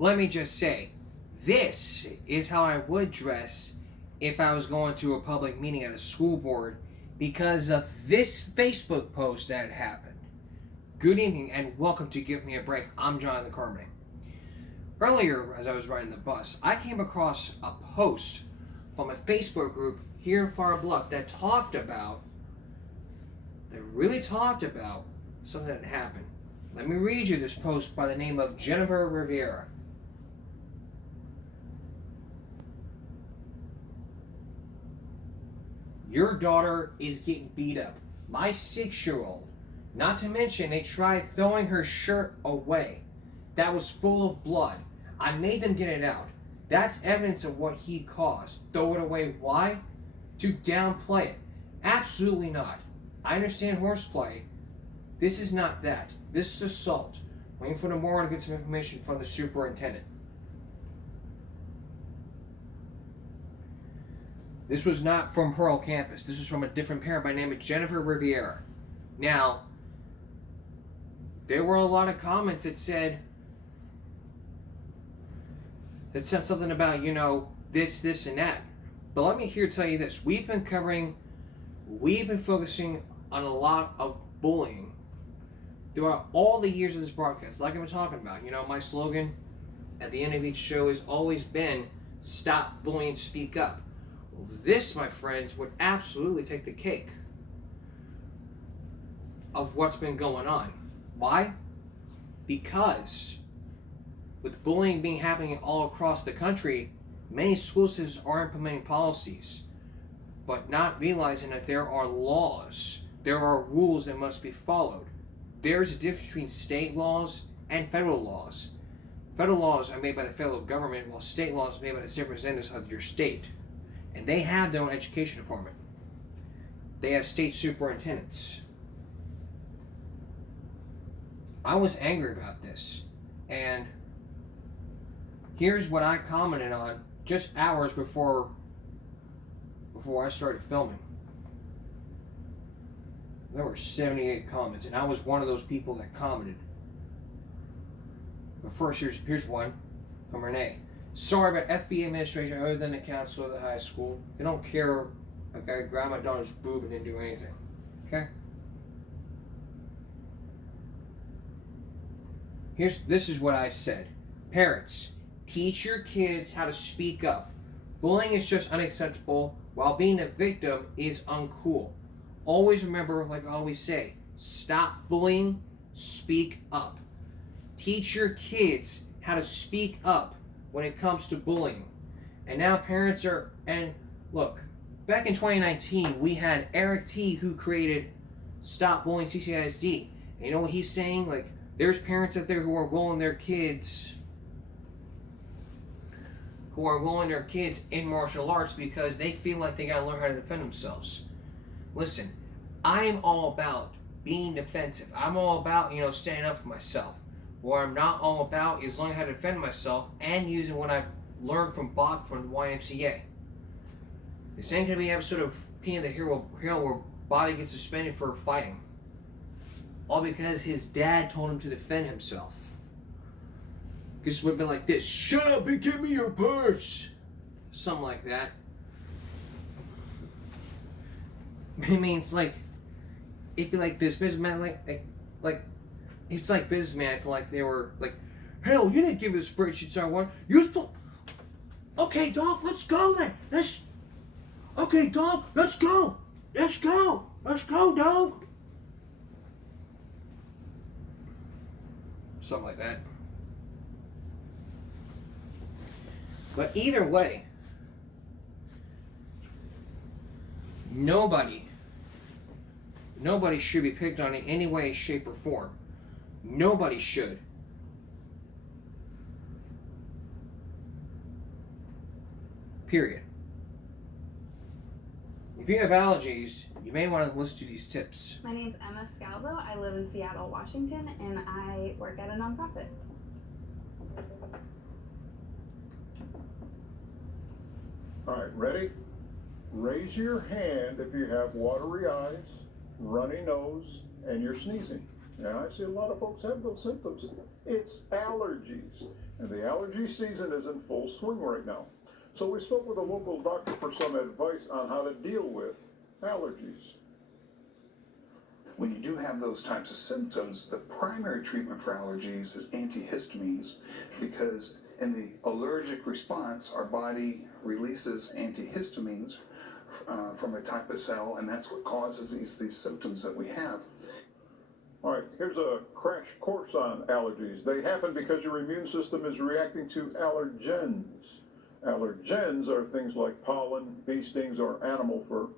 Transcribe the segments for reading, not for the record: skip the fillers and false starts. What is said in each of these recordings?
let me just say, this is how I would dress if I was going to a public meeting at a school board because of this Facebook post that happened. Good evening and welcome to Give Me a Break. I'm Jonathan Carmody. Earlier, as I was riding the bus, I came across a post from a Facebook group here in Far Bluff that really talked about something that happened. Let me read you this post by the name of Jennifer Rivera. Your daughter is getting beat up. My 6-year-old. Not to mention, they tried throwing her shirt away. That was full of blood. I made them get it out. That's evidence of what he caused. Throw it away. Why? To downplay it. Absolutely not. I understand horseplay. This is not that. This is assault. Waiting for tomorrow to get some information from the superintendent. This was not from Pearl campus. This was from a different parent by the name of Jennifer Rivera. Now, there were a lot of comments that said something about, this, and that. But let me here tell you this. We've been focusing on a lot of bullying throughout all the years of this broadcast. Like I've been talking about. My slogan at the end of each show has always been, stop bullying, speak up. Well, this, my friends, would absolutely take the cake of what's been going on. Why? Because with bullying being happening all across the country, many school systems are implementing policies, but not realizing that there are laws, there are rules that must be followed. There's a difference between state laws and federal laws. Federal laws are made by the federal government, while state laws are made by the state representatives of your state. And they have their own education department. They have state superintendents. I was angry about this, and here's what I commented on just hours before I started filming. There were 78 comments, and I was one of those people that commented. But first, here's one from Renee. Sorry, but FBA administration, other than the council of the high school, they don't care. Like, I grabbed my daughter's boob and didn't do anything. Okay? This is what I said. Parents, teach your kids how to speak up. Bullying is just unacceptable, while being a victim is uncool. Always remember, like I always say, stop bullying, speak up. Teach your kids how to speak up when it comes to bullying. And now parents and look, back in 2019, we had Eric T. who created Stop Bullying CCISD. And you know what he's saying? Like, there's parents out there who are bullying their kids in martial arts because they feel like they gotta learn how to defend themselves. Listen, I'm all about being defensive. I'm all about, standing up for myself. What I'm not all about is learning how to defend myself and using what I've learned from Bach from the YMCA. This ain't gonna be an episode of King of the Hill where Bobby gets suspended for fighting. All because his dad told him to defend himself. This would have been like this. Shut up and give me your purse. Something like that. I mean, it's like, it'd be like this businessman, like, it's like businessman, I feel like they were like, hell, you didn't give us spreadsheets I want. Okay, dog, let's go then. Okay, dog, let's go. Let's go, dog. Something like that. But either way, nobody should be picked on in any way, shape, or form. Nobody should. Period. If you have allergies, you may want to listen to these tips. My name's Emma Scalzo. I live in Seattle, Washington, and I work at a nonprofit. All right, ready? Raise your hand if you have watery eyes, runny nose, and you're sneezing. Yeah, I see a lot of folks have those symptoms. It's allergies, and the allergy season is in full swing right now. So we spoke with a local doctor for some advice on how to deal with allergies. When you do have those types of symptoms, the primary treatment for allergies is antihistamines, because in the allergic response, our body releases antihistamines from a type of cell, and that's what causes these symptoms that we have. All right, here's a crash course on allergies. They happen because your immune system is reacting to allergens. Allergens are things like pollen, bee stings, or animal fur.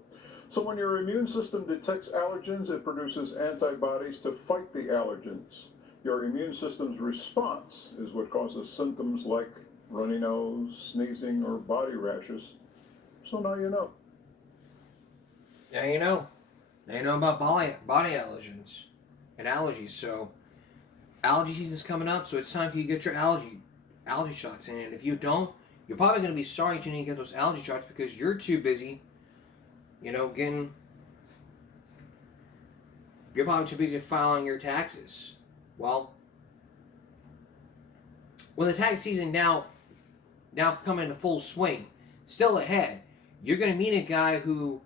So when your immune system detects allergens, it produces antibodies to fight the allergens. Your immune system's response is what causes symptoms like runny nose, sneezing, or body rashes. So now you know. Now you know. Now you know about body allergens and allergies. So allergy season's coming up, so it's time for you to get your allergy shots in. And if you don't, you're probably going to be sorry you didn't get those allergy shots because you're too busy, you're probably too busy filing your taxes. Well, with the tax season now coming into full swing, still ahead, you're going to meet a guy who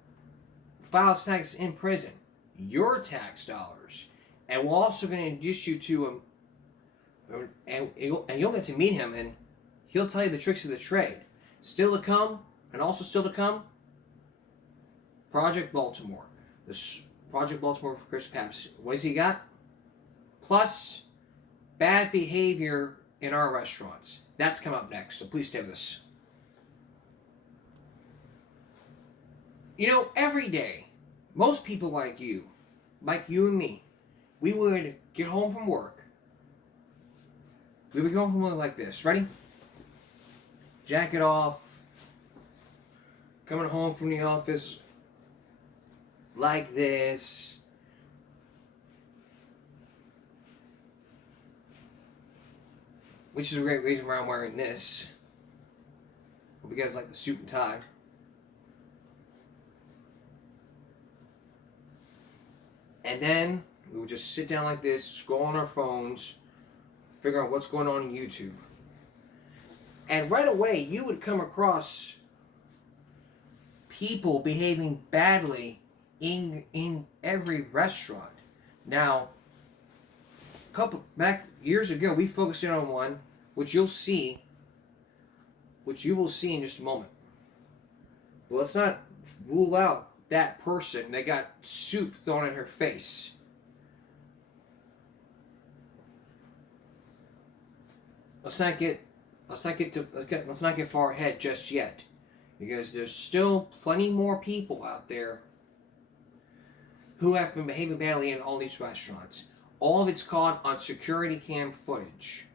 files taxes in prison, your tax dollars, and we're also going to introduce you to him, and you'll get to meet him, and he'll tell you the tricks of the trade. Still to come, and also still to come, Project Baltimore. This Project Baltimore for Chris Papps. What has he got? Plus, bad behavior in our restaurants. That's come up next, so please stay with us. You know, every day, most people like you and me, we would get home from work. We would go home from work like this. Ready? Jacket off. Coming home from the office like this. Which is a great reason why I'm wearing this. Hope you guys like the suit and tie. And then we would just sit down like this, scroll on our phones, figure out what's going on in YouTube. And right away, you would come across people behaving badly in every restaurant. Now, back years ago, we focused in on one, which you will see in just a moment. But let's not rule out that person that got soup thrown in her face. Let's not get far ahead just yet, because there's still plenty more people out there who have been behaving badly in all these restaurants. All of it's caught on security cam footage,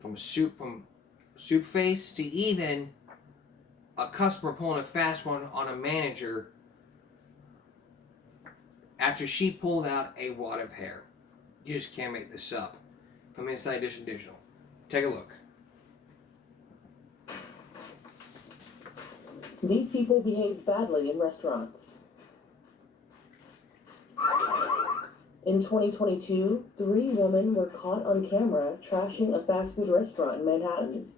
from soup face to even a customer pulling a fast one on a manager after she pulled out a wad of hair. You just can't make this up. From Inside Edition Digital. Take a look. These people behaved badly in restaurants. In 2022, 3 women were caught on camera trashing a fast food restaurant in Manhattan.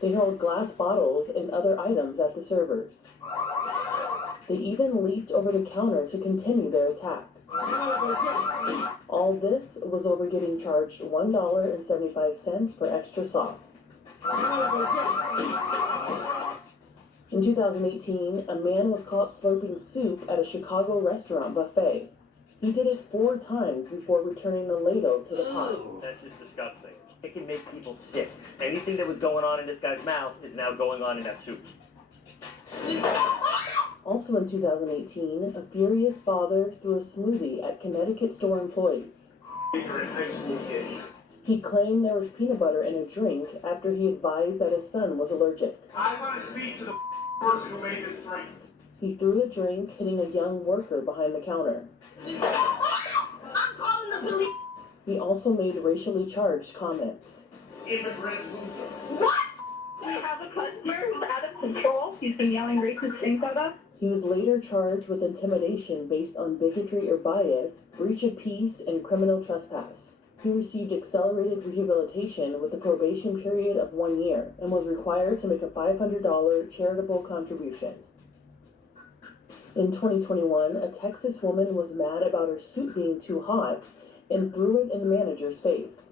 They held glass bottles and other items at the servers. They even leaped over the counter to continue their attack. All this was over getting charged $1.75 for extra sauce. In 2018, a man was caught slurping soup at a Chicago restaurant buffet. He did it 4 times before returning the ladle to the pot. That's just disgusting. It can make people sick. Anything that was going on in this guy's mouth is now going on in that soup. Also in 2018, a furious father threw a smoothie at Connecticut store employees. He claimed there was peanut butter in a drink after he advised that his son was allergic. I want to speak to the person who made this drink. He threw the drink, hitting a young worker behind the counter. I'm calling the police. He also made racially charged comments. Immigrant loser. What? We have a customer who's out of control. He's been yelling racist things at us. He was later charged with intimidation based on bigotry or bias, breach of peace, and criminal trespass. He received accelerated rehabilitation with a probation period of 1 year and was required to make a $500 charitable contribution. In 2021, a Texas woman was mad about her soup being too hot and threw it in the manager's face.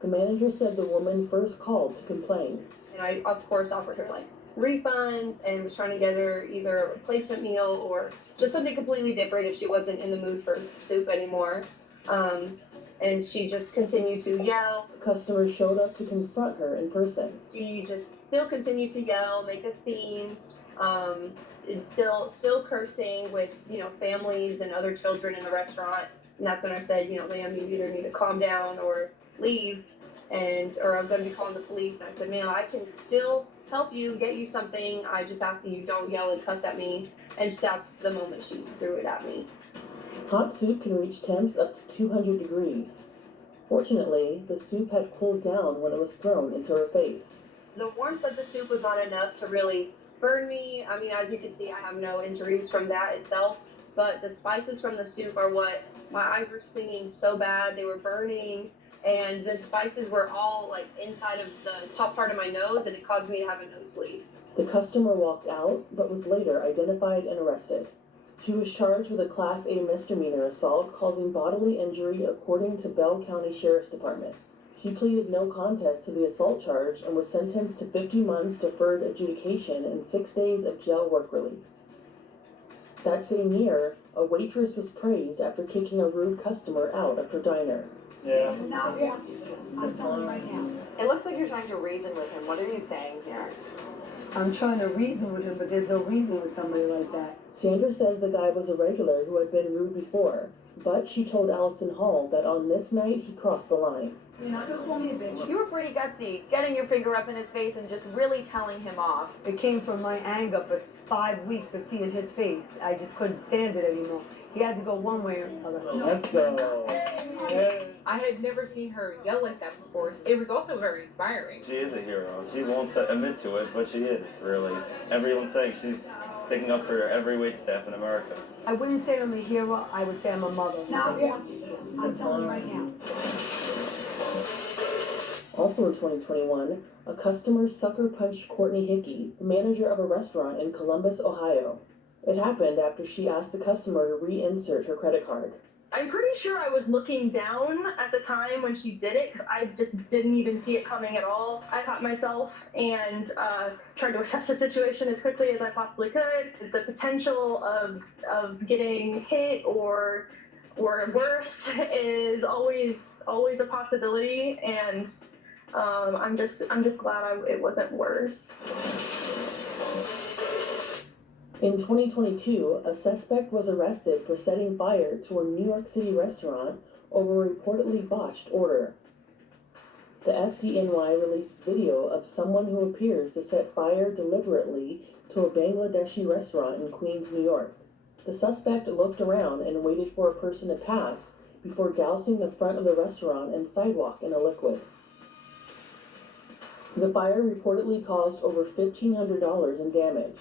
The manager said the woman first called to complain. And I, of course, offered her like refunds and was trying to get her either a replacement meal or just something completely different if she wasn't in the mood for soup anymore. And she just continued to yell. The customer showed up to confront her in person. She just still continued to yell, make a scene, and still cursing with, families and other children in the restaurant. And that's when I said, ma'am, you either need to calm down or leave, or I'm going to be calling the police. And I said, ma'am, I can still help you, get you something. I just ask that you don't yell and cuss at me. And that's the moment she threw it at me. Hot soup can reach temps up to 200 degrees. Fortunately, the soup had cooled down when it was thrown into her face. The warmth of the soup was not enough to really burn me. I mean, as you can see, I have no injuries from that itself, but the spices from the soup are what my eyes were stinging so bad. They were burning, and the spices were all like inside of the top part of my nose, and it caused me to have a nosebleed. The customer walked out, but was later identified and arrested. She was charged with a Class A misdemeanor assault causing bodily injury according to Bell County Sheriff's Department. She pleaded no contest to the assault charge and was sentenced to 50 months deferred adjudication and 6 days of jail work release. That same year, a waitress was praised after kicking a rude customer out of her diner. Yeah. Now, I'm telling you right now. It looks like you're trying to reason with him. What are you saying here? I'm trying to reason with him, but there's no reason with somebody like that. Sandra says the guy was a regular who had been rude before, but she told Allison Hall that on this night he crossed the line. You're not gonna call me a bitch. You were pretty gutsy, getting your finger up in his face and just really telling him off. It came from my anger for 5 weeks of seeing his face. I just couldn't stand it anymore. He had to go one way or another. Let's go. Yeah. I had never seen her yell like that before. It was also very inspiring. She is a hero. She won't admit to it, but she is, really. Everyone's saying she's sticking up for every wait staff in America. I wouldn't say I'm a hero, I would say I'm a mother. Now, I'm telling you right now. Also in 2021, a customer sucker punched Courtney Hickey, the manager of a restaurant in Columbus, Ohio. It happened after she asked the customer to reinsert her credit card. I'm pretty sure I was looking down at the time when she did it because I just didn't even see it coming at all. I caught myself and tried to assess the situation as quickly as I possibly could. The potential of getting hit or worse is always a possibility, and I'm just glad it wasn't worse. In 2022, a suspect was arrested for setting fire to a New York City restaurant over a reportedly botched order. The FDNY released video of someone who appears to set fire deliberately to a Bangladeshi restaurant in Queens, New York. The suspect looked around and waited for a person to pass before dousing the front of the restaurant and sidewalk in a liquid. The fire reportedly caused over $1,500 in damage.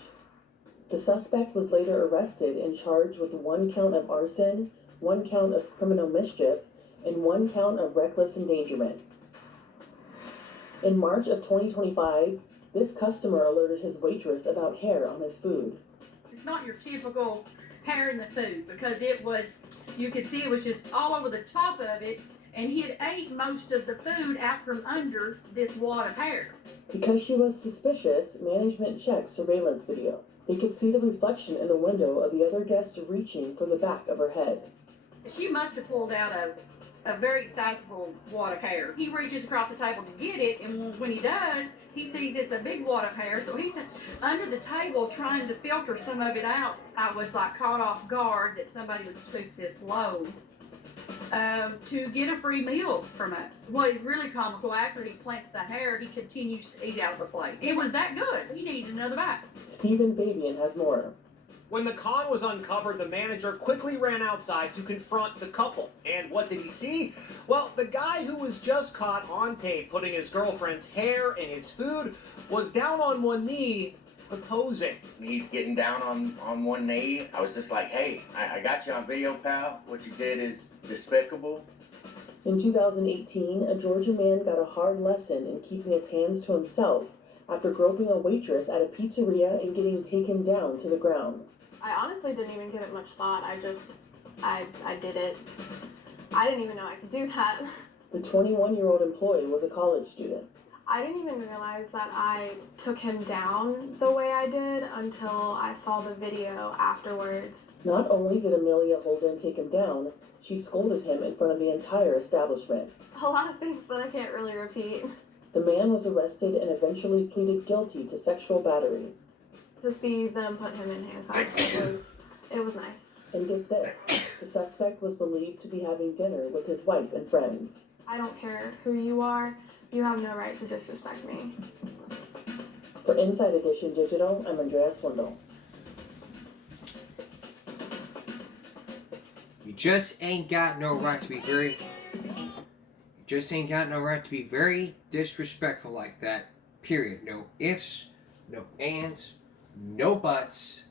The suspect was later arrested and charged with 1 count of arson, 1 count of criminal mischief, and 1 count of reckless endangerment. In March of 2025, this customer alerted his waitress about hair on his food. It's not your typical hair in the food because you could see it was just all over the top of it, and he had ate most of the food out from under this wad of hair. Because she was suspicious, management checked surveillance video. They could see the reflection in the window of the other guest reaching for the back of her head. She must have pulled out a very sizable wad of hair. He reaches across the table to get it, and when he does, he sees it's a big wad of hair, so he's under the table trying to filter some of it out. I was like caught off guard that somebody would stoop this low to get a free meal from us. What is really comical, after he plants the hair, he continues to eat out of the plate. It was that good. He needed another bite. Stephen Fabian has more. When the con was uncovered, the manager quickly ran outside to confront the couple. And what did he see? Well, the guy who was just caught on tape putting his girlfriend's hair in his food was down on one knee, proposing. He's getting down on one knee. I was just like, hey, I got you on video, pal. What you did is despicable. In 2018, a Georgia man got a hard lesson in keeping his hands to himself after groping a waitress at a pizzeria and getting taken down to the ground. I honestly didn't even give it much thought. I did it. I didn't even know I could do that. The 21-year-old employee was a college student. I didn't even realize that I took him down the way I did until I saw the video afterwards. Not only did Amelia Holden take him down, she scolded him in front of the entire establishment. A lot of things that I can't really repeat. The man was arrested and eventually pleaded guilty to sexual battery. To see them put him in handcuffs, it was nice. And get this, the suspect was believed to be having dinner with his wife and friends. I don't care who you are, you have no right to disrespect me. For Inside Edition Digital, I'm Andrea Swindle. You just ain't got no right to be very... You just ain't got no right to be very disrespectful like that. Period. No ifs, no ands, no buts.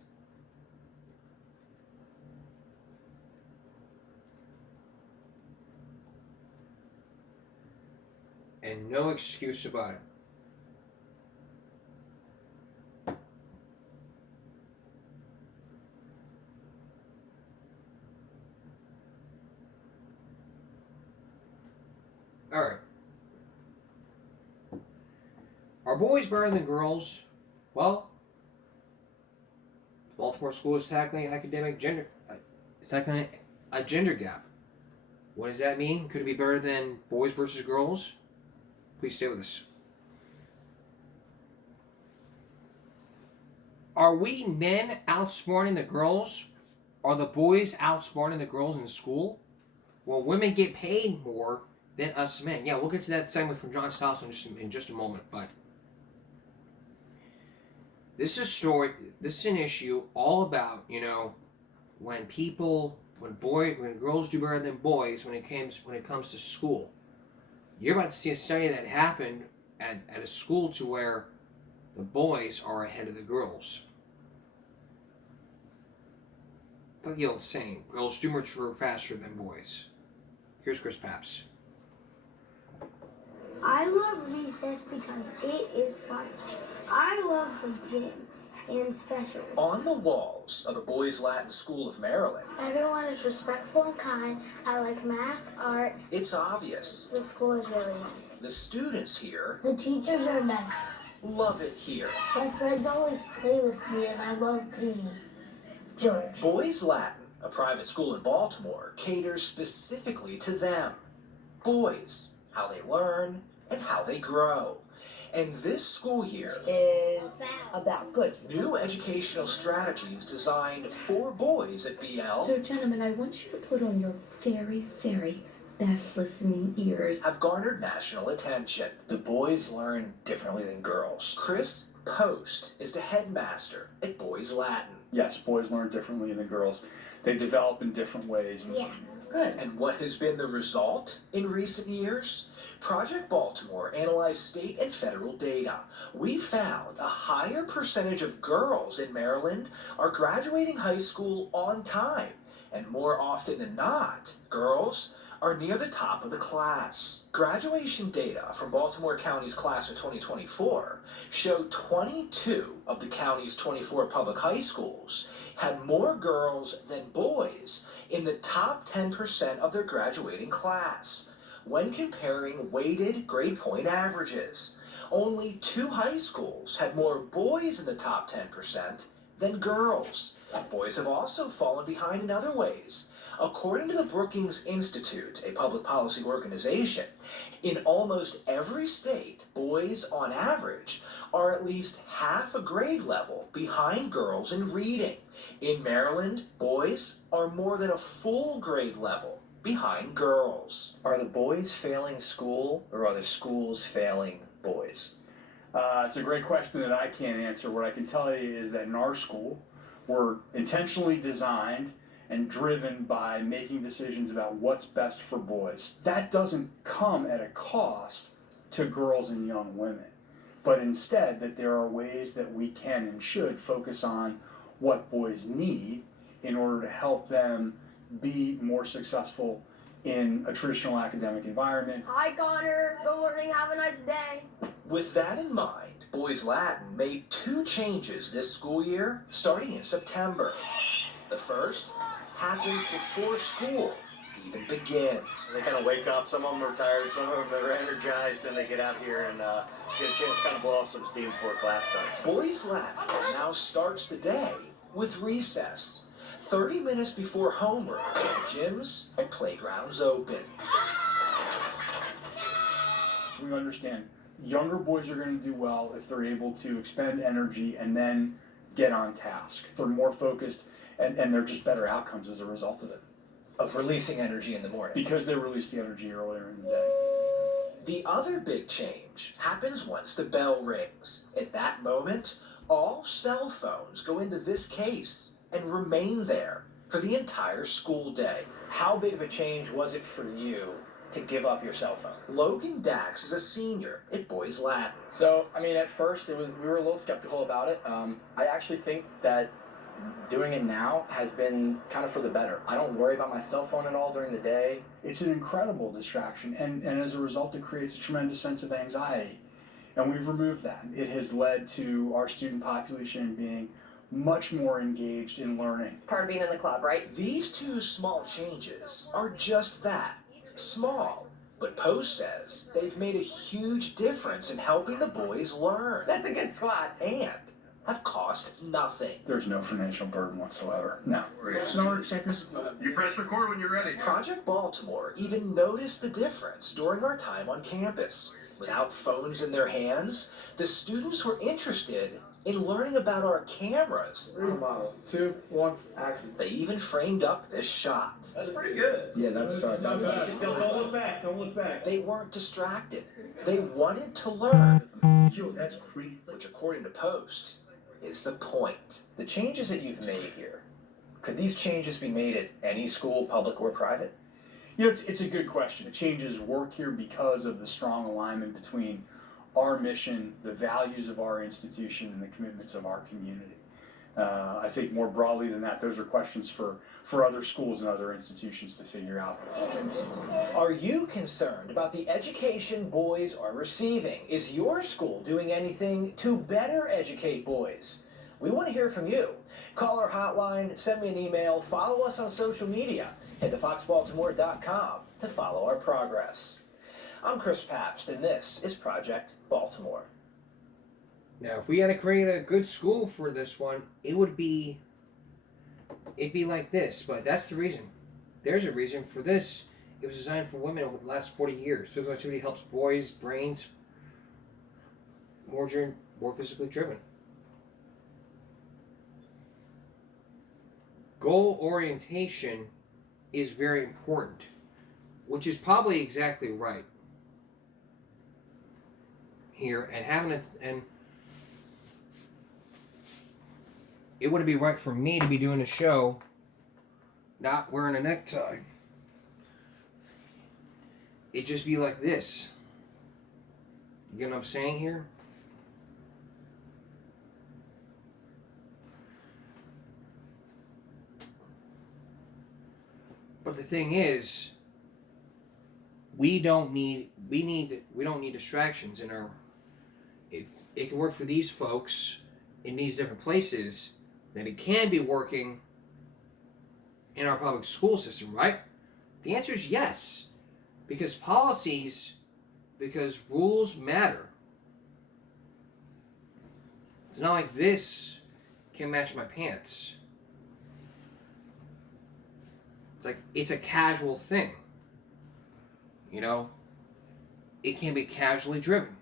And no excuse about it. Alright. Are boys better than girls? Well, Baltimore School is tackling it's tackling a gender gap. What does that mean? Could it be better than boys versus girls? Please stay with us. Are we men outsmarting the girls? Are the boys outsmarting the girls in school? Well, women get paid more than us men. Yeah, we'll get to that segment from John Stossel in just a moment, but this is a story, this is an issue all about, when girls do better than boys when it comes to school. You're about to see a study that happened at a school to where the boys are ahead of the girls. Like the old saying, girls do mature faster than boys. Here's Chris Papps. I love recess because it is fun. I love the gym and special. On the walls of the Boys Latin School of Maryland, Everyone is respectful and kind. I like math, art. it's obvious. The school is really nice. The students here The teachers are nice. love it here. My friends always play with me and I love being George. Boys Latin, a private school in Baltimore, caters specifically to them. Boys, how they learn and how they grow. And this school year is about good. New educational strategies designed for boys at BL So, gentlemen, I want you to put on your very, very best listening ears. have garnered national attention. The boys learn differently than girls. Chris Post is the headmaster at Boys Latin. Yes, boys learn differently than girls. They develop in different ways. Yeah. Good. And what has been the result in recent years? Project Baltimore analyzed state and federal data. We found a higher percentage of girls in Maryland are graduating high school on time. And more often than not, girls are near the top of the class. Graduation data from Baltimore County's class of 2024 showed 22 of the county's 24 public high schools had more girls than boys in the top 10% of their graduating class. When comparing weighted grade point averages, only 2 high schools had more boys in the top 10% than girls. Boys have also fallen behind in other ways. According to the Brookings Institute, a public policy organization, in almost every state, boys on average are at least half a grade level behind girls in reading. In Maryland, boys are more than a full grade level behind girls. Are the boys failing school, or are the schools failing boys? It's a great question that I can't answer. What I can tell you is that in our school, we're intentionally designed and driven by making decisions about what's best for boys. That doesn't come at a cost to girls and young women. but instead that there are ways that we can and should focus on what boys need in order to help them be more successful in a traditional academic environment. Hi, Connor. Go learning. Have a nice day. With that in mind, Boys Latin made 2 changes this school year, starting in September. The first happens before school even begins. They kind of wake up. Some of them are tired. Some of them are energized. Then they get out here and get a chance to kind of blow off some steam before class starts. Boys Latin now starts the day with recess. 30 minutes before homework, gyms and playgrounds open. We understand younger boys are going to do well if they're able to expend energy and then get on task. They're more focused and they're just better outcomes as a result of it. Of releasing energy in the morning. Because they release the energy earlier in the day. The other big change happens once the bell rings. At that moment, all cell phones go into this case and remain there for the entire school day. How big of a change was it for you to give up your cell phone? Logan Dax is a senior at Boys Latin. So, I mean, at first we were a little skeptical about it. I actually think that doing it now has been kind of for the better. I don't worry about my cell phone at all during the day. It's an incredible distraction, and as a result, it creates a tremendous sense of anxiety. And we've removed that. It has led to our student population being much more engaged in learning. Part of being in the club, right? These 2 small changes are just that, small. But Post says they've made a huge difference in helping the boys learn. That's a good squad. And have cost nothing. There's no financial burden whatsoever. No. You press record when you're ready. Project Baltimore even noticed the difference during our time on campus. Without phones in their hands, the students were interested in learning about our cameras. 3 model. 2, 1, action. They even framed up this shot. That's pretty good. Yeah, that's not bad. Don't look back. Don't look back. They weren't distracted. They wanted to learn. Yo, that's crazy. Which, according to Post, is the point. The changes that you've made here, could these changes be made at any school, public or private? You know, it's a good question. The changes work here because of the strong alignment between our mission, the values of our institution, and the commitments of our community. I think more broadly than that, those are questions for other schools and other institutions to figure out. Are you concerned about the education boys are receiving? Is your school doing anything to better educate boys? We want to hear from you. Call our hotline, send me an email, follow us on social media. Head to foxbaltimore.com to follow our progress. I'm Chris Pabst, and this is Project Baltimore. Now, if we had to create a good school for this one, it'd be like this, but that's the reason. There's a reason for this. It was designed for women over the last 40 years. Physical activity helps boys' brains more physically driven. Goal orientation is very important, which is probably exactly right here, and having it, and it wouldn't be right for me to be doing a show not wearing a necktie. It'd just be like this. You get what I'm saying here? But the thing is, we don't need distractions in our. If it can work for these folks in these different places, then it can be working in our public school system, right? The answer is yes, because rules matter. It's not like this can match my pants. It's a casual thing. You know? It can be casually driven.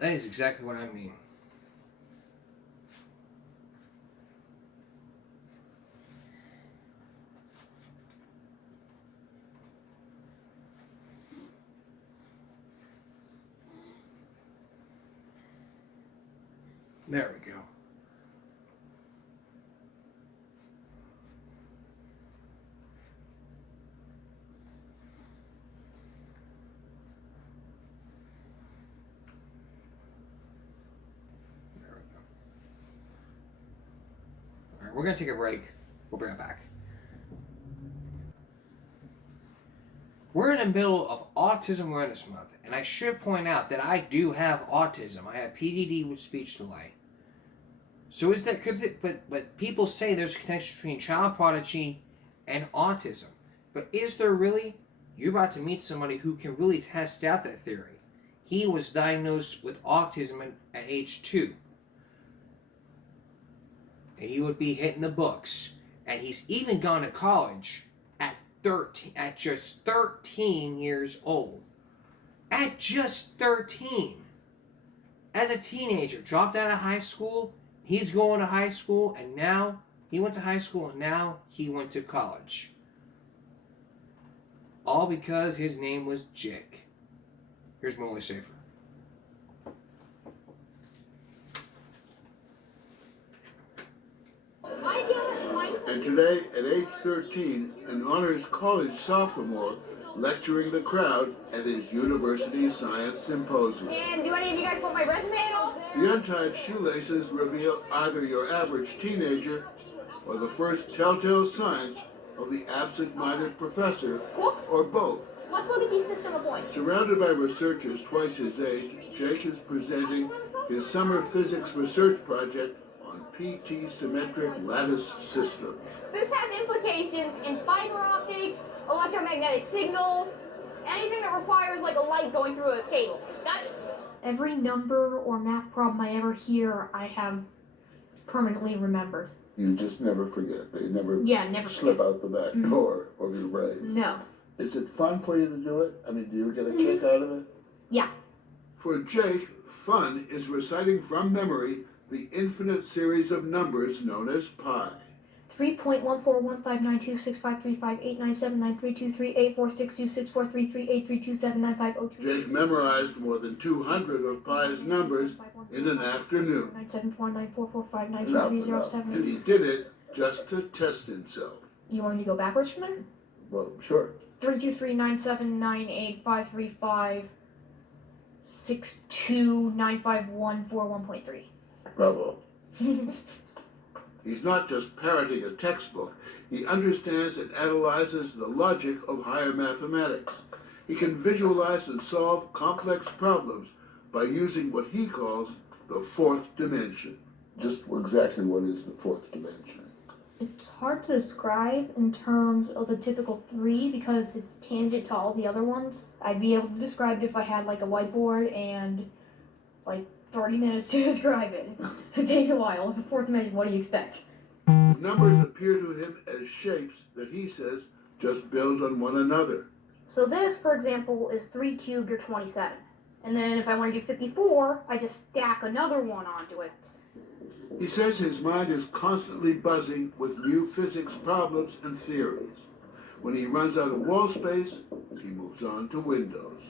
That is exactly what I mean. There we go. Alright, we're going to take a break. We'll bring it back. We're in the middle of Autism Awareness Month, and I should point out that I do have autism. I have PDD with speech delay. So is there, but people say there's a connection between child prodigy and autism. But is there really? You're about to meet somebody who can really test out that theory. He was diagnosed with autism at age 2. And he would be hitting the books. And he's even gone to college at just 13 years old. At just 13. As a teenager, dropped out of high school. He's going to high school, and now he went to high school, and now he went to college. All because his name was Jake. Here's Molly Safer. And today, at age 13, an honors college sophomore lecturing the crowd at his university science symposium. And do any of you guys want my resume at all? The untied shoelaces reveal either your average teenager or the first telltale signs of the absent-minded professor, or both. Let's look at these system of points. Surrounded by researchers twice his age, Jake is presenting his summer physics research project on PT symmetric lattice systems. This has implications in fiber optics, electromagnetic signals, anything that requires like a light going through a cable. Got it? Every number or math problem I ever hear, I have permanently remembered. You just never forget. They never, never slip forget. out the back door of your brain. No. Is it fun for you to do it? I mean, do you get a kick out of it? Yeah. For Jake, fun is reciting from memory the infinite series of numbers known as pi. 3.141592653589793238462643383279502. Jake memorized more than 200 of pi's numbers in an afternoon. 9749445923070. And he did it just to test himself. You want me to go backwards from there? Well, sure. 32397985356295141.3. Bravo. He's not just parroting a textbook. He understands and analyzes the logic of higher mathematics. He can visualize and solve complex problems by using what he calls the fourth dimension. Just exactly what is the fourth dimension? It's hard to describe in terms of the typical 3 because it's tangent to all the other ones. I'd be able to describe it if I had like a whiteboard and like 30 minutes to describe it. It takes a while. It's the fourth dimension. What do you expect? The numbers appear to him as shapes that he says just build on one another. So this, for example, is 3 cubed or 27. And then if I want to do 54, I just stack another one onto it. He says his mind is constantly buzzing with new physics problems and theories. When he runs out of wall space, he moves on to windows.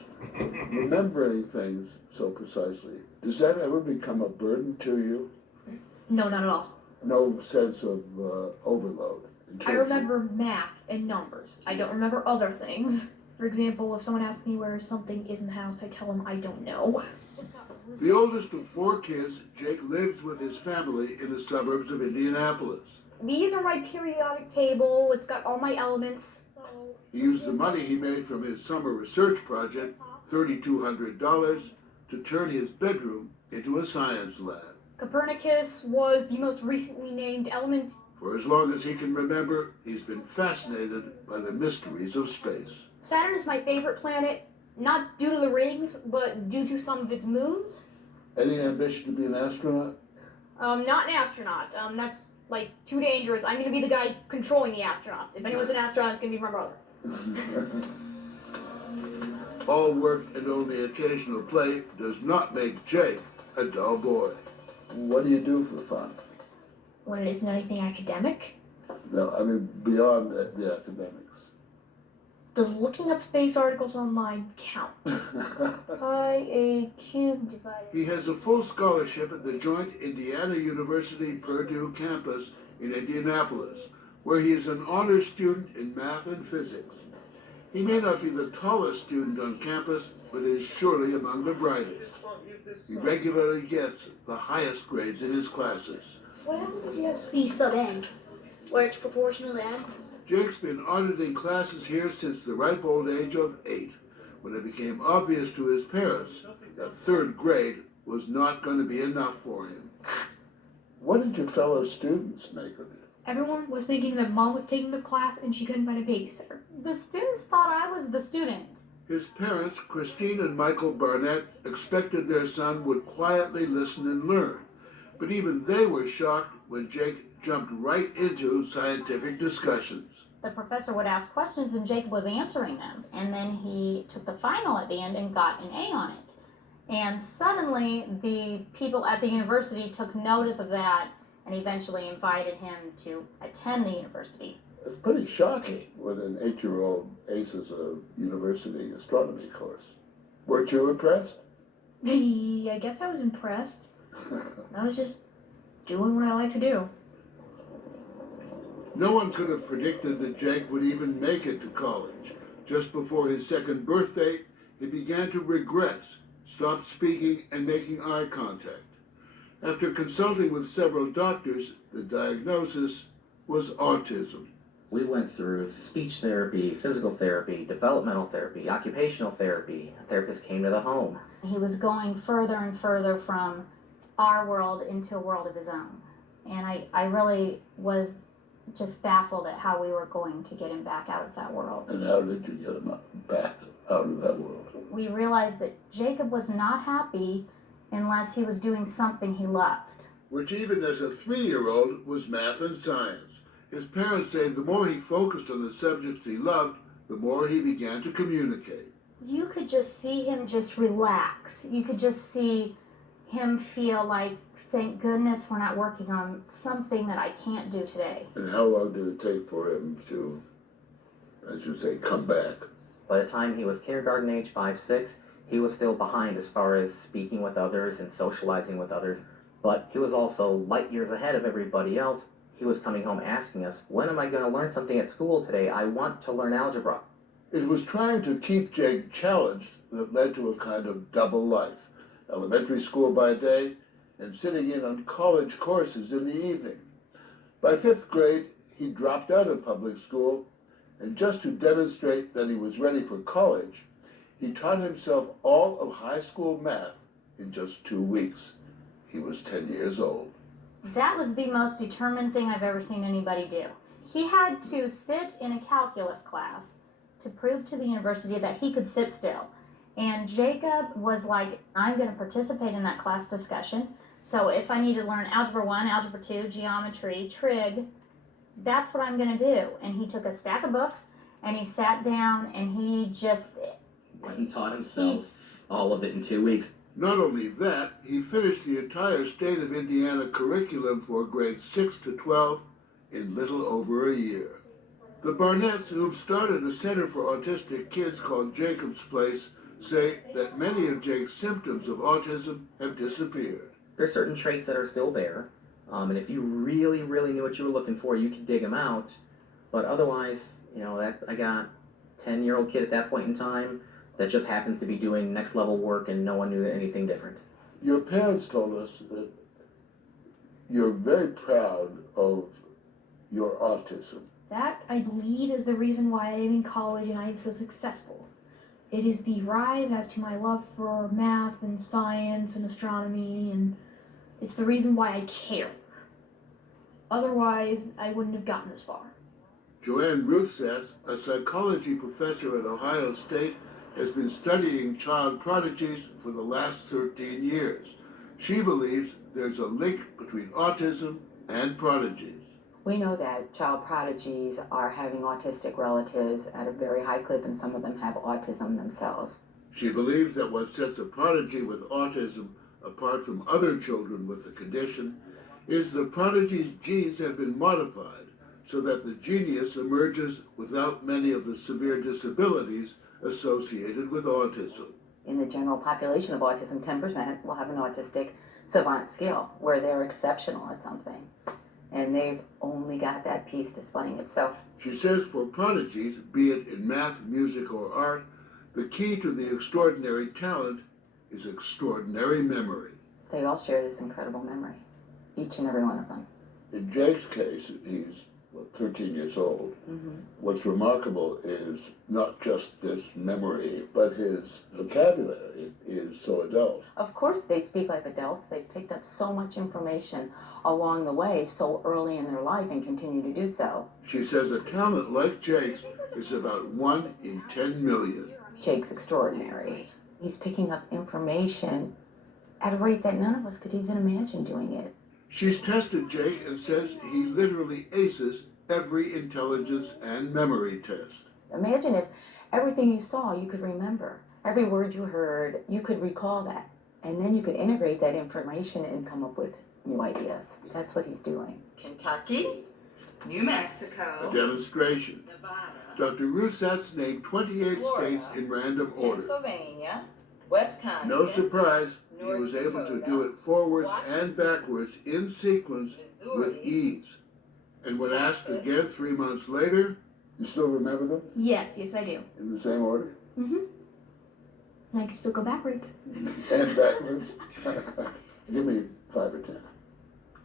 Remembering things so precisely, does that ever become a burden to you? No, not at all. No sense of overload? I remember math and numbers. I don't remember other things. For example, if someone asks me where something is in the house, I tell them I don't know. The oldest of 4 kids, Jake lives with his family in the suburbs of Indianapolis. These are my periodic table. It's got all my elements. He used the money he made from his summer research project, $3,200, to turn his bedroom into a science lab. Copernicus was the most recently named element. For as long as he can remember, he's been fascinated by the mysteries of space. Saturn is my favorite planet, not due to the rings, but due to some of its moons. Any ambition to be an astronaut? Not an astronaut. That's like too dangerous. I'm gonna be the guy controlling the astronauts. If anyone's an astronaut, it's gonna be my brother. All work and only occasional play does not make Jake a dull boy. What do you do for fun? When it isn't anything academic? No, I mean beyond the academics. Does looking at space articles online count? Pi I can't divide it. He has a full scholarship at the joint Indiana University-Purdue campus in Indianapolis, where he is an honors student in math and physics. He may not be the tallest student on campus, but is surely among the brightest. He regularly gets the highest grades in his classes. What happens if you have C sub n, where it's proportional to n? Jake's been auditing classes here since the ripe old age of 8, when it became obvious to his parents that third grade was not going to be enough for him. What did your fellow students make of it? Everyone was thinking that Mom was taking the class and she couldn't find a babysitter. The students thought I was the student. His parents, Christine and Michael Barnett, expected their son would quietly listen and learn, but even they were shocked when Jake jumped right into scientific discussions. The professor would ask questions and Jacob was answering them, and then he took the final at the end and got an A on it. And suddenly the people at the university took notice of that and eventually invited him to attend the university. It's pretty shocking when an 8-year-old aces a university astronomy course. Weren't you impressed? I guess I was impressed. I was just doing what I like to do. No one could have predicted that Jake would even make it to college. Just before his second birthday, he began to regress, stopped speaking and making eye contact. After consulting with several doctors, the diagnosis was autism. We went through speech therapy, physical therapy, developmental therapy, occupational therapy. A therapist came to the home. He was going further and further from our world into a world of his own. And I really was just baffled at how we were going to get him back out of that world. And how did you get him back out of that world? We realized that Jacob was not happy unless he was doing something he loved. Which even as a 3-year-old was math and science. His parents say the more he focused on the subjects he loved, the more he began to communicate. You could just see him just relax. You could just see him feel like, thank goodness we're not working on something that I can't do today. And how long did it take for him to, as you say, come back? By the time he was kindergarten age, 5, 6, he was still behind as far as speaking with others and socializing with others. But he was also light years ahead of everybody else. He was coming home asking us, when am I going to learn something at school today? I want to learn algebra. It was trying to keep Jake challenged that led to a kind of double life. Elementary school by day and sitting in on college courses in the evening. By 5th grade, he dropped out of public school, and just to demonstrate that he was ready for college, he taught himself all of high school math in just 2 weeks. He was 10 years old. That was the most determined thing I've ever seen anybody do. He had to sit in a calculus class to prove to the university that he could sit still. And Jacob was like, I'm going to participate in that class discussion. So if I need to learn Algebra 1, Algebra 2, Geometry, Trig, that's what I'm going to do. And he took a stack of books and he sat down and he just... Went and taught himself all of it in 2 weeks. Not only that, he finished the entire state of Indiana curriculum for grades 6 to 12 in little over a year. The Barnetts, who've started a center for autistic kids called Jacob's Place, say that many of Jake's symptoms of autism have disappeared. There are certain traits that are still there, and if you really, really knew what you were looking for, you could dig them out. But otherwise, I got a 10-year-old kid at that point in time that just happens to be doing next level work and no one knew anything different. Your parents told us that you're very proud of your autism. That, I believe, is the reason why I am in college and I am so successful. It is the rise as to my love for math and science and astronomy, and it's the reason why I care. Otherwise, I wouldn't have gotten this far. Joanne Ruth says a psychology professor at Ohio State has been studying child prodigies for the last 13 years. She believes there's a link between autism and prodigies. We know that child prodigies are having autistic relatives at a very high clip, and some of them have autism themselves. She believes that what sets a prodigy with autism apart from other children with the condition is the prodigy's genes have been modified so that the genius emerges without many of the severe disabilities associated with autism. In the general population of autism, 10% will have an autistic savant skill where they're exceptional at something. And they've only got that piece displaying itself. She says for prodigies, be it in math, music, or art, the key to the extraordinary talent is extraordinary memory. They all share this incredible memory, each and every one of them. In Jake's case, he's 13 years old. What's remarkable is not just this memory, but his vocabulary is so adult. Of course, they speak like adults. They've picked up so much information along the way so early in their life and continue to do so. She says a talent like Jake's is about 1 in 10 million. Jake's extraordinary. He's picking up information at a rate that none of us could even imagine doing it. She's tested Jake and says he literally aces every intelligence and memory test. Imagine if everything you saw you could remember. Every word you heard, you could recall that. And then you could integrate that information and come up with new ideas. That's what he's doing. Kentucky, New Mexico, A demonstration. Nevada, Dr. Rusatz named 28 Florida, states in random order. Pennsylvania, Wisconsin, No surprise, he North was able to Dakota, do it forwards Washington, and backwards in sequence with ease. And when asked again 3 months later, You still remember them Yes, I do. in the same order? And I can still go backwards. And backwards? Give me 5 or 10.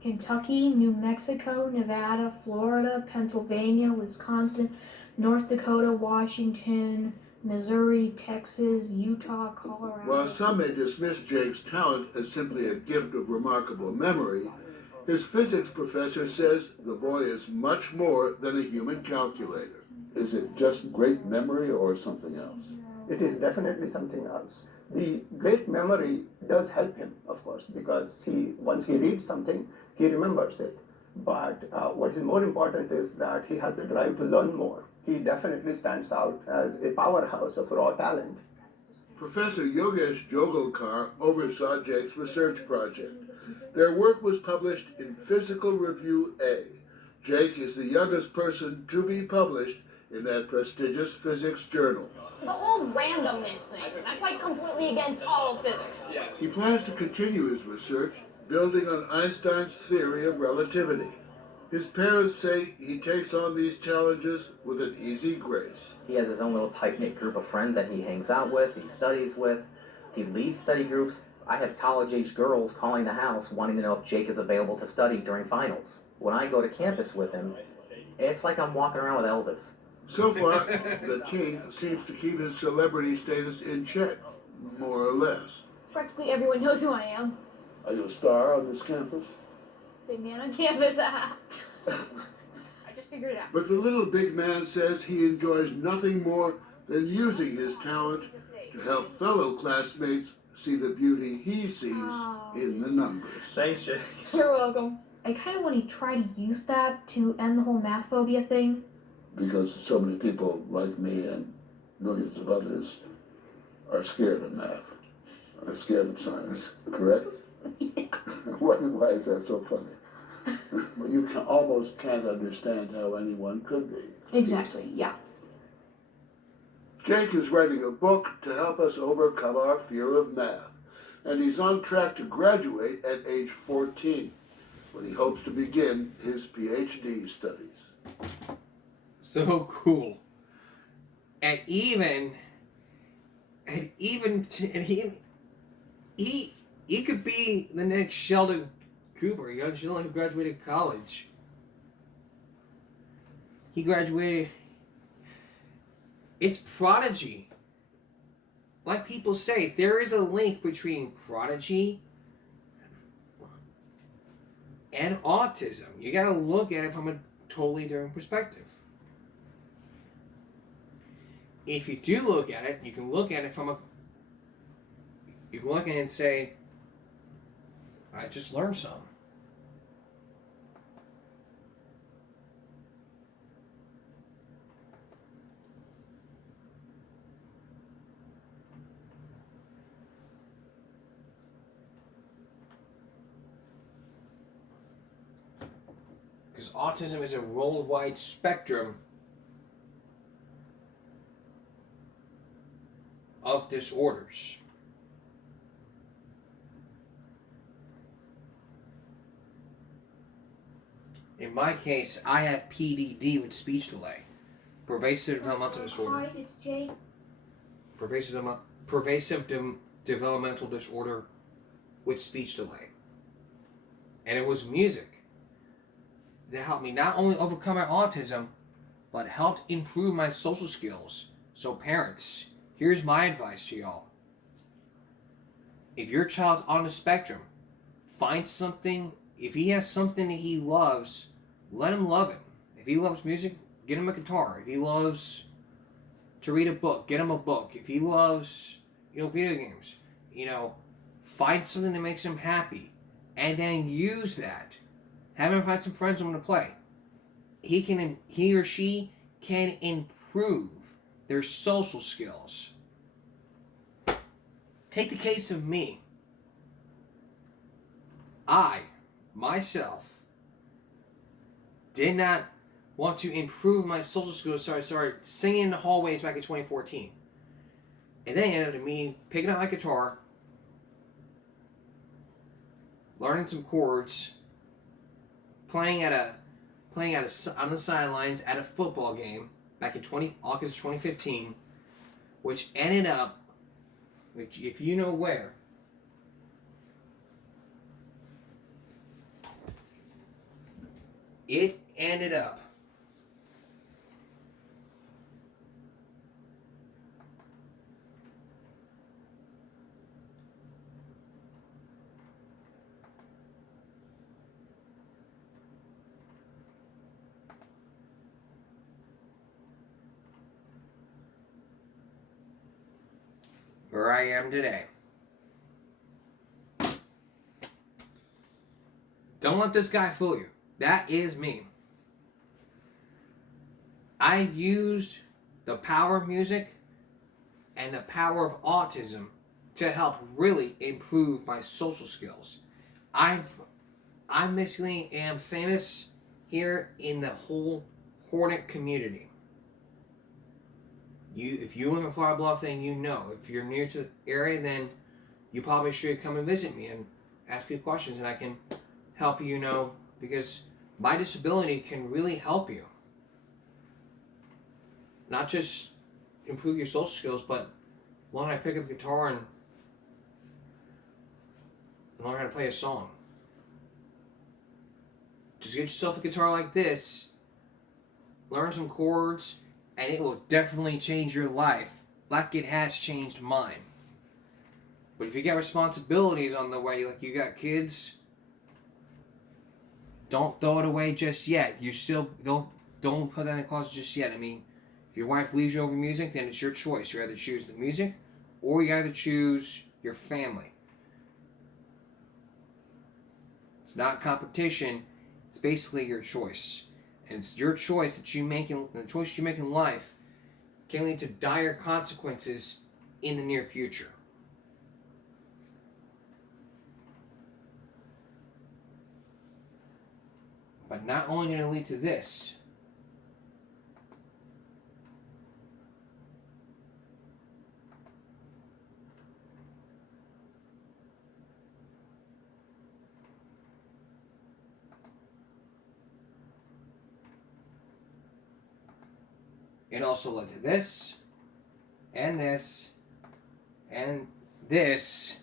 Kentucky, New Mexico, Nevada, Florida, Pennsylvania, Wisconsin, North Dakota, Washington, Missouri, Texas, Utah, Colorado. while some may dismiss Jake's talent as simply a gift of remarkable memory, his physics professor says the boy is much more than a human calculator. Is it just great memory or something else? It is definitely something else. The great memory does help him, of course, because once he reads something, he remembers it. But what is more important is that he has the drive to learn more. He definitely stands out as a powerhouse of raw talent. Professor Yogesh Joglekar oversaw Jake's research project. Their work was published in Physical Review A. Jake is the youngest person to be published in that prestigious physics journal. The whole randomness thing, that's like completely against all of physics. He plans to continue his research, building on Einstein's theory of relativity. His parents say he takes on these challenges with an easy grace. He has his own little tight-knit group of friends that he hangs out with, he studies with, he leads study groups. I have college-age girls calling the house wanting to know if Jake is available to study during finals. When I go to campus with him, it's like I'm walking around with Elvis. So far, the king seems to keep his celebrity status in check, more or less. Practically everyone knows who I am. Are you a star on this campus? Big man on campus. I just figured it out. But the little big man says he enjoys nothing more than using his talent to help fellow classmates see the beauty he sees in the numbers. Thanks, Jake. You're welcome. I kind of want to try to use that to end the whole math phobia thing. Because so many people like me and millions of others are scared of math, are scared of science, correct? Why is that so funny? Well, you almost can't understand how anyone could be. Exactly, yeah. Jake is writing a book to help us overcome our fear of math, and he's on track to graduate at age 14, when he hopes to begin his PhD studies. So cool. And he could be the next Sheldon Cooper, young Sheldon who graduated college. He graduated. It's Prodigy. Like people say, there is a link between Prodigy and autism. You gotta look at it from a totally different perspective. If you do look at it, you can look at it from you can look at it and say, I just learned something. Because autism is a worldwide spectrum of disorders. In my case, I have PDD with speech delay. Pervasive developmental disorder. Hi, it's Jade. Developmental disorder with speech delay. And it was music that helped me not only overcome my autism, but helped improve my social skills. So parents, here's my advice to y'all. If your child's on the spectrum, find something, if he has something that he loves, let him love it. If he loves music, get him a guitar. If he loves to read a book, get him a book. If he loves, video games, find something that makes him happy. And then use that. Have him find some friends who want to play. He or she can improve their social skills. Take the case of me. I, myself, did not want to improve my social skills, so I started singing in the hallways back in 2014. And then it ended up me picking up my guitar, learning some chords, playing on the sidelines at a football game back in August 2015, which ended up, if you know where, it ended up where I am today. Don't let this guy fool you. That is me. I used the power of music and the power of autism to help really improve my social skills. I basically am famous here in the whole Hornet community. If you live in Flower Bluff, then you know. If you're near to the area, then you probably should come and visit me and ask me questions, and I can help you, because my disability can really help you. Not just improve your social skills, but learn how to pick up a guitar and learn how to play a song. Just get yourself a guitar like this, learn some chords, and it will definitely change your life like it has changed mine. But if you got responsibilities on the way, like you got kids, don't throw it away just yet. You still don't put that in the closet just yet. I mean, if your wife leaves you over music, then it's your choice. You either choose the music or you either choose your family. It's not competition. It's basically your choice. And it's your choice that you make in the choice you make in life can lead to dire consequences in the near future. But not only going to lead to this, it also led to this, and this, and this.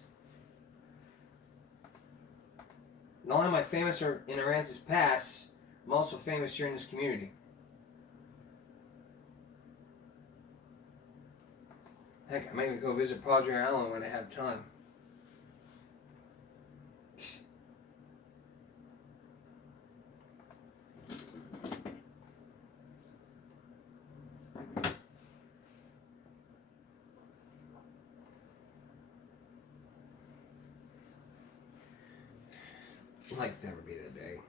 Not only am I famous in Aransas Pass, I'm also famous here in this community. Heck, I may even go visit Prodigy Island when I have time. Like never be the day.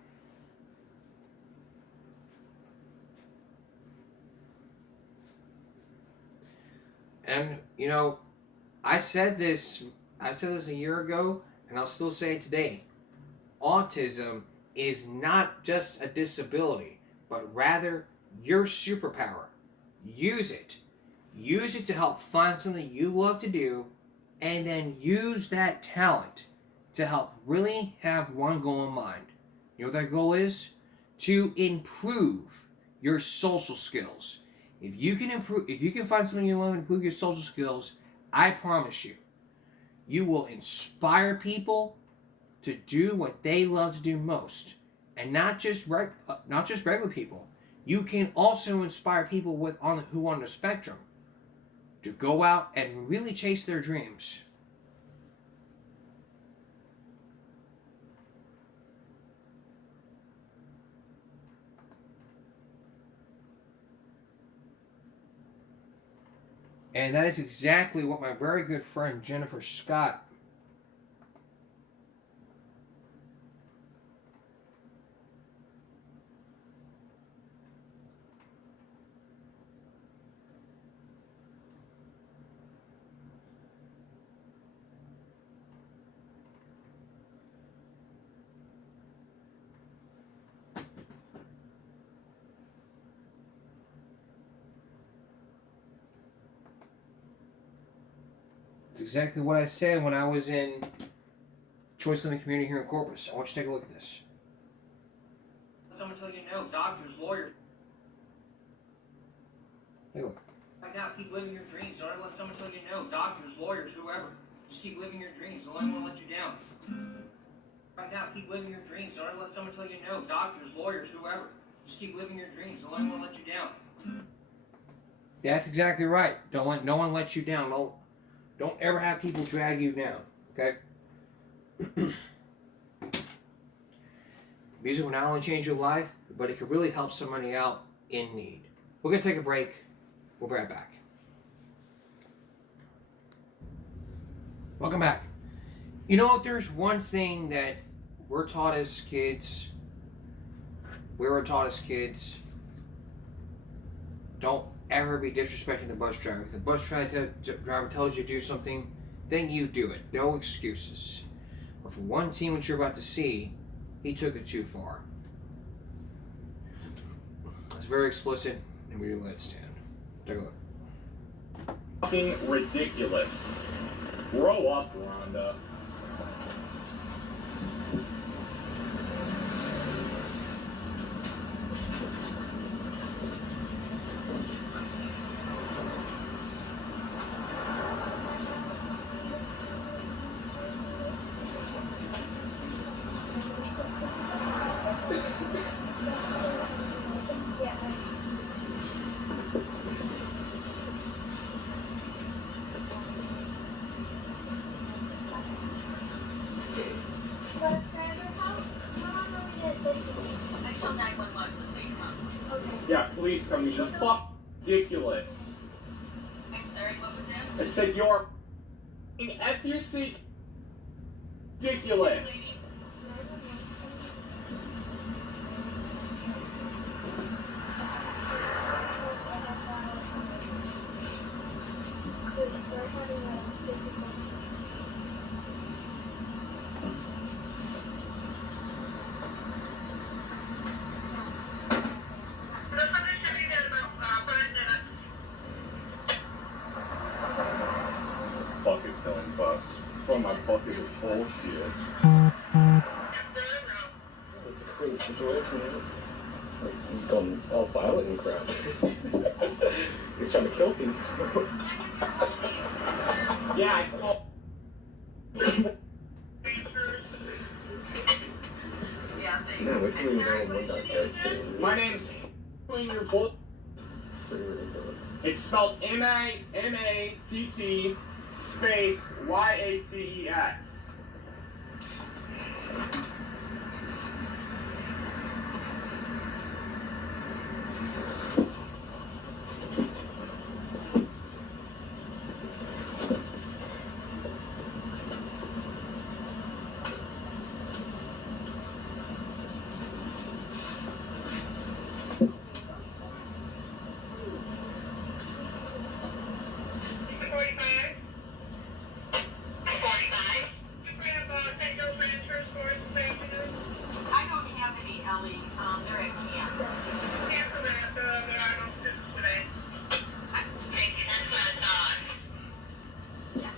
And I said this a year ago, and I'll still say it today. Autism is not just a disability, but rather your superpower. Use it. Use it to help find something you love to do, and then use that talent to help really have one goal in mind. You know what that goal is? to improve your social skills. If you can find something you learn to improve your social skills, I promise you, you will inspire people to do what they love to do most, and not just regular people. You can also inspire people who are on the spectrum to go out and really chase their dreams. And that is exactly what my very good friend Jennifer Scott exactly what I said when I was in Choice Living Community here in Corpus. I want you to take a look at this. Someone tell you no, doctors, lawyers. Take a look. Right now, keep living your dreams. Don't ever let someone tell you no, doctors, lawyers, whoever. Just keep living your dreams. Don't let anyone let you down. Right now, keep living your dreams. Don't ever let someone tell you no, doctors, lawyers, whoever. Just keep living your dreams. Don't let anyone let you down. That's exactly right. Don't let no one let you down. Don't ever have people drag you down, okay? Music will not only change your life, but it could really help somebody out in need. We're going to take a break. We'll be right back. Welcome back. You know, if there's one thing that we were taught as kids, don't ever be disrespecting the bus driver. If the bus driver tells you to do something, then you do it. No excuses. But for one team, what you're about to see, he took it too far. It's very explicit, and we do let it stand. Take a look. Fucking ridiculous. Grow up, Rhonda. Yeah, please come. You're fucking ridiculous. I'm sorry, what was that? I said you're FUC ridiculous. Fucking killing bus from my fucking bullshit. It's a crazy situation, man. It's like he's gone all violent in the crowd. He's trying to kill people. Yeah, it's all. No, it's really no one got dead. My name's your bull. It's spelled M-A-M-A-T-T space Y-A-T-E-S. I don't have any, Ellie. They're at camp. Cancel that. There are no students today. Thank you. That's what I thought. Yeah.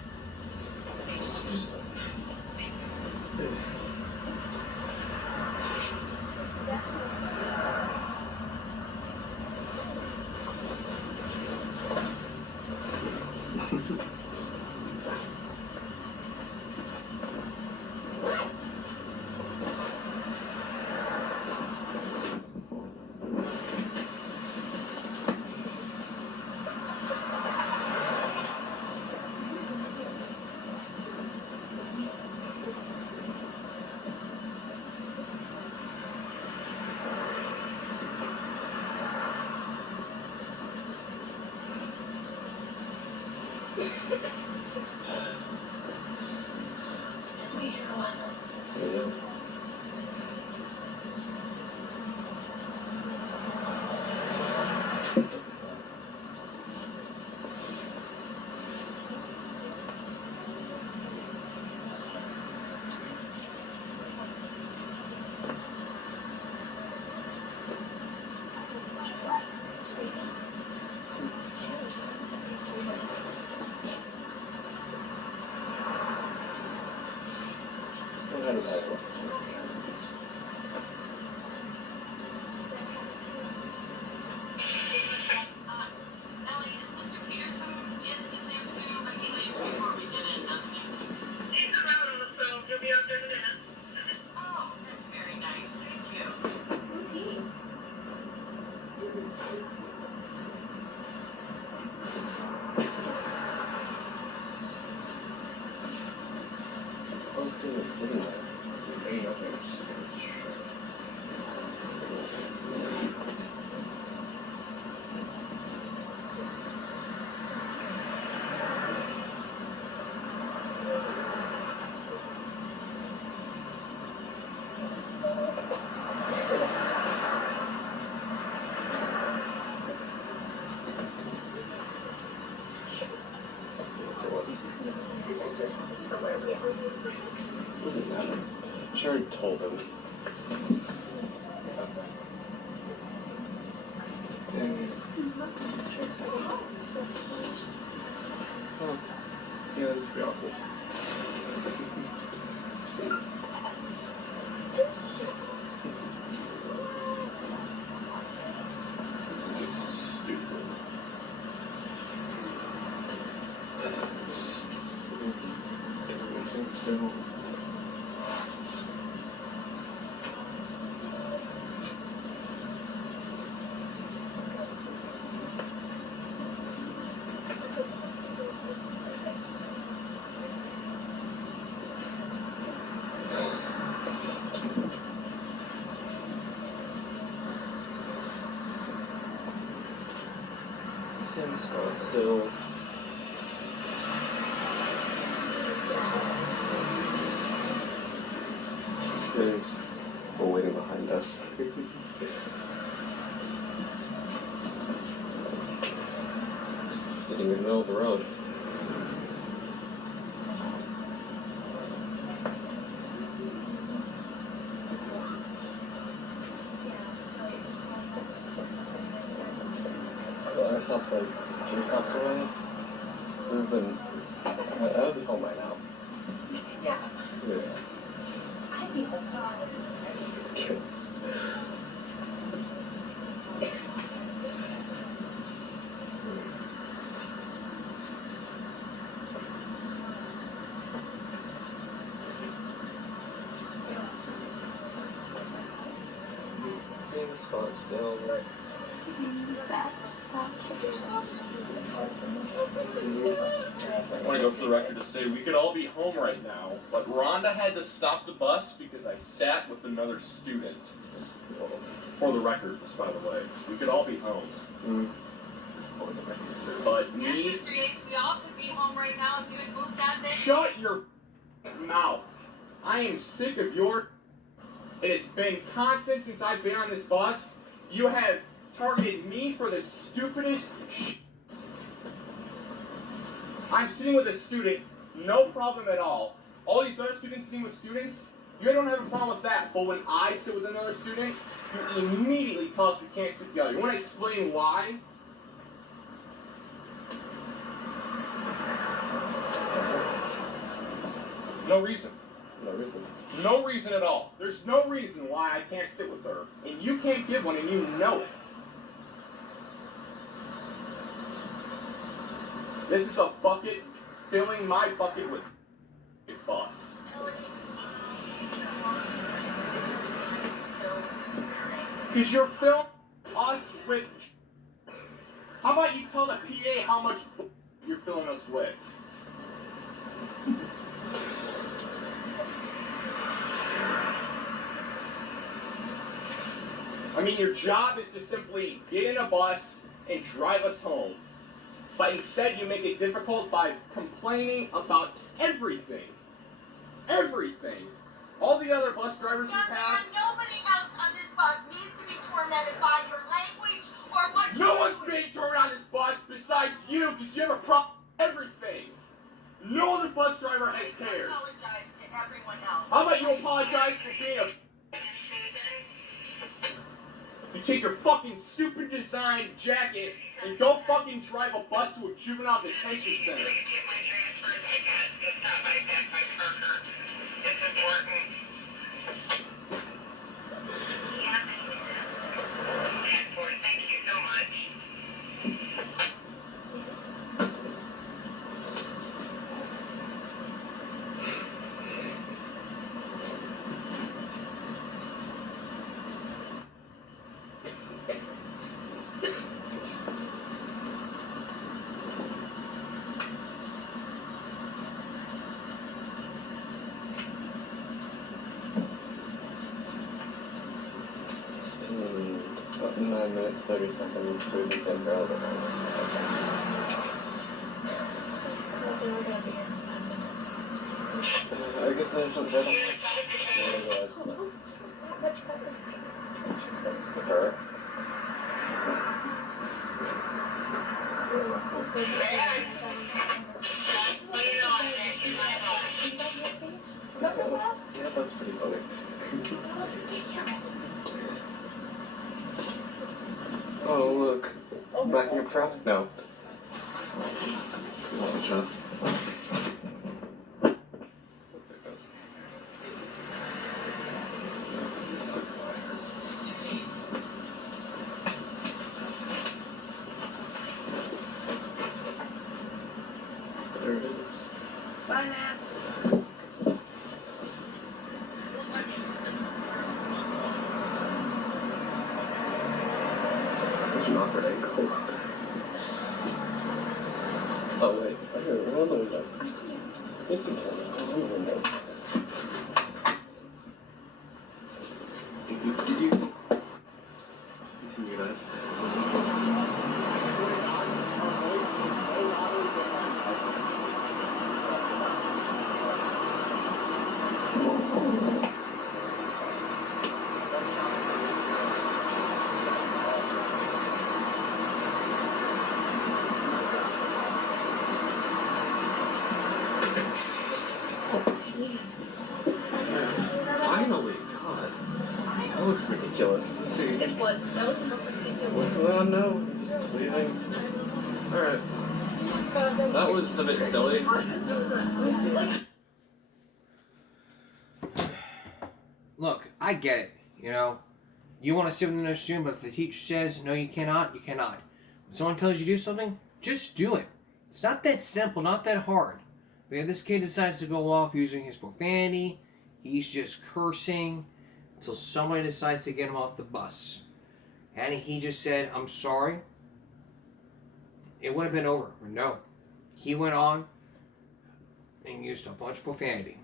Sitting there. Ain't nothing. Doesn't matter. I'm sure I told him. Oh, yeah, that's pretty awesome. Still. Same spot still. There's people waiting behind us. Just sitting in the middle of the road. Well, our stop's like 3 stops away. We've been. I'll be home right now. Yeah. Yeah. I'd be the car. Kids. Same spot still. I want to go for the record to say we could all be home right now, but Rhonda had to stop the bus because I sat with another student. For the record, just by the way, we could all be home. But Yes, me. Mr. Yates, we all could be home right now if you had moved that day. Shut your mouth. I am sick of your. It has been constant since I've been on this bus. You have targeted me for the stupidest shit. I'm sitting with a student, no problem at all. All these other students sitting with students, you don't have a problem with that. But when I sit with another student, you immediately tell us we can't sit together. You want to explain why? No reason. No reason. No reason at all. There's no reason why I can't sit with her. And you can't give one, and you know it. This is a bucket filling my bucket with bus. Because you're filling us with. How about you tell the PA how much you're filling us with? I mean, your job is to simply get in a bus and drive us home. But instead, you make it difficult by complaining about everything. everything. All the other bus drivers Young you have. man, nobody else on this bus needs to be tormented by your language or what you No do. one's being tormented on this bus besides you, because you have a problem with everything. No other bus driver has cared. Apologize to everyone else. How about you apologize for being a bitch? You take your fucking stupid design jacket and go fucking drive a bus to a juvenile detention center. Thank you so much. It's been about 9 minutes, 30 seconds to the same girl. I guess there's some better ones. I didn't realize it's not. With her? Yeah, that's pretty funny. Oh, look. Backing up traffic now. Just. There it is. Bye now. Such an awkward angle. Oh wait, I hear it. Roll the window. Yes, you can. Roll the window. Did you continue that? Finally, God. That was ridiculous. Let's see. It was. That was the most ridiculous. What's going on now? Just leaving. Alright. That was a bit silly. Look, I get it, you know. You want to sit with another student, but if the teacher says, no, you cannot, you cannot. When someone tells you to do something, just do it. It's not that simple, not that hard. But if this kid decides to go off using his profanity, he's just cursing until somebody decides to get him off the bus. And he just said, I'm sorry. It would have been over. But no. He went on and used a bunch of profanity.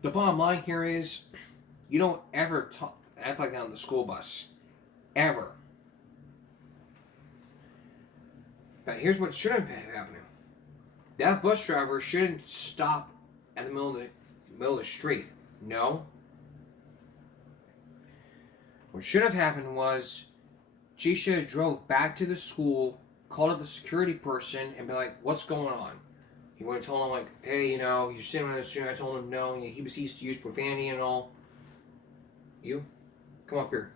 The bottom line here is, you don't ever act like that on the school bus. Ever. But here's what shouldn't be happening. That bus driver shouldn't stop at the middle of the street. No. What should have happened was, she should have drove back to the school, called up the security person, and be like, what's going on? He would have told him, like, hey, you know, you're sitting on the street. I told him no. He was used to use profanity and all. You? Come up here.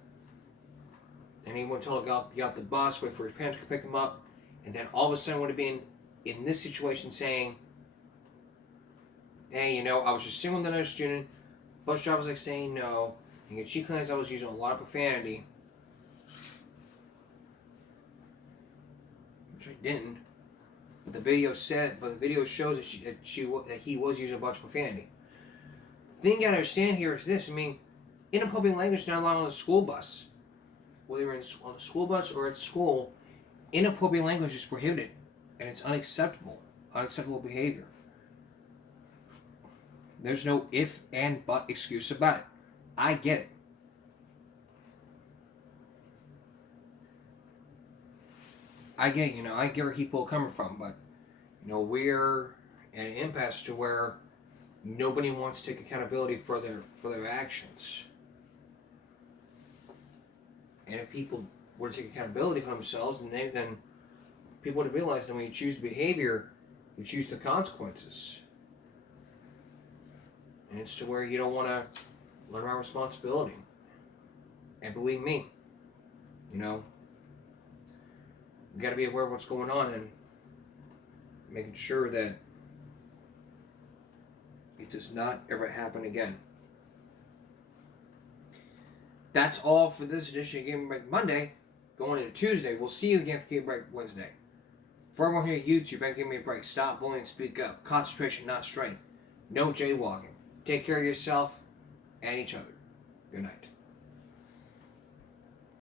And he would have told him, get out the bus, wait for his parents to pick him up. And then all of a sudden would have been in this situation saying, hey, you know, I was just sitting with another student. Bus driver was like saying no. And she claims I was using a lot of profanity. Which I didn't. But the video shows that he was using a bunch of profanity. The thing you gotta understand here is this. I mean, inappropriate language is not allowed on the school bus. Whether you're on the school bus or at school, inappropriate language is prohibited. And it's unacceptable. Unacceptable behavior. There's no if and but excuse about it. I get it. I get it, I get where people are coming from, but, we're at an impasse to where nobody wants to take accountability for their actions. And if people were to take accountability for themselves, then people would realize that when you choose behavior, you choose the consequences. And it's to where you don't want to learn about responsibility. And believe me, you got to be aware of what's going on and making sure that it does not ever happen again. That's all for this edition of Game Break Monday. Going into Tuesday, we'll see you again for Game Break Wednesday. For everyone here at YouTube, give me a break. Stop bullying, speak up. Concentration, not strength. No jaywalking. Take care of yourself and each other. Good night.